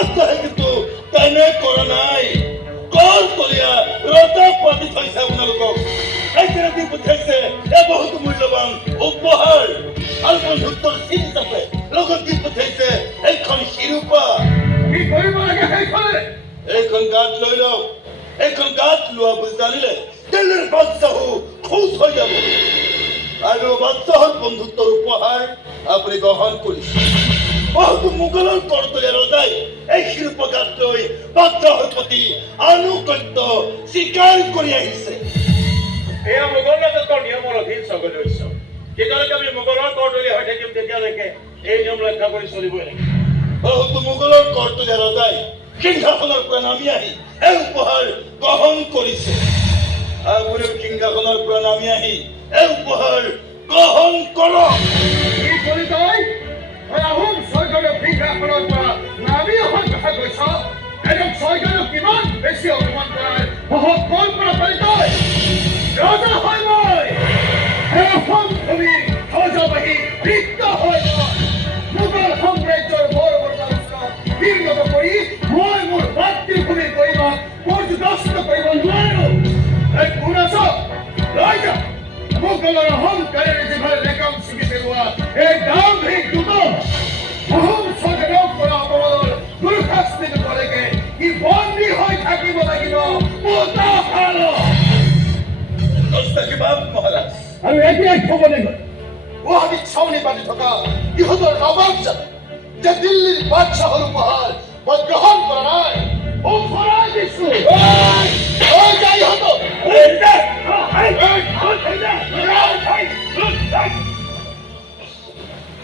আস্থা কিন্তু তেনে কৰা নাই কল তলীয়া ৰজা পাতি থৈছে আপোনালোকক এইখিনি দি পঠিয়াইছে এই বহুত মূল্যৱান উপহাৰ আৰু বন্ধুত্বৰ চিন হিচাপে লগত দি পঠিয়াইছে এইখন শিৰোপা কি কৰিব লাগে সেইখনে এইখন গাত লৈ লওক এইখন গাত লোৱা বুজি জানিলে দিল্লীৰ বাদশাহো খুচ হৈ যাব আৰু বাদশাহৰ বন্ধুত্বৰ উপহাৰ আপুনি গ্ৰহণ কৰিছে বহুতো মোগলৰ কৰতলীয়া ৰজাই এই শিৰোপা গাত লৈ বাদশাহৰ প্ৰতি আনুগত্য স্বীকাৰ কৰি আহিছে এয়া মোগল ৰাজত্বৰ নিয়মৰ অধীন স্বগতস্য যেতিয়ালৈকে আমি মোগলৰ কৰতলীয়া হৈ থাকিম তেতিয়ালৈকে এই নিয়ম ৰক্ষা কৰি চলিবই লাগিব বহুতো মোগলৰ কৰতলীয়া ৰজাই সিংহাসনৰ পৰা নামি আহি এই উপহাৰ গ্ৰহণ কৰিছে আপুনিও সিংহাসনৰ পৰা নামি আহি এই উপহাৰ গ্ৰহণ কৰক কি কৰি তই আহোম স্বৰ্গদেউ সিংহাসনৰ পৰা নামি অহাৰ কথা কৈছ এজন স্বৰ্গদেউ কিমান বেছি অপমান কৰাৰ সাহস কৰ পৰা পালি তই ৰজা হয় মই অসম ভূমি সজাবাহী বৃত্ত হয় মই মোগল সাম্ৰাজ্যৰ বিৰত কৰি মই মোৰ মাতৃভূমিৰ পৰিমাণ পৰ্যদস্ত কৰিব নোৱাৰো এই কোন আছ লৈ যা মোগলৰ অহংকাৰেৰে যিভাৱে লেকাম ছিগি পেলোৱা এই দাম্ভিক দূত আহোম স্বৰ্গদেউৰ পৰা অপৰাধৰ দুৰ্শাস্তি নোপোৱালৈকে ই বন্দী হৈ থাকিব লাগিব মহাৰাজ আৰু এতিয়াই খবৰ লাগিব গুৱাহাটীত চাউনি পাতি থকা ইহঁতৰ নবাব জানে যে দিল্লীৰ বাদশাহৰ উপহাৰ মই গ্ৰহণ কৰা নাই ভৰাই দিছো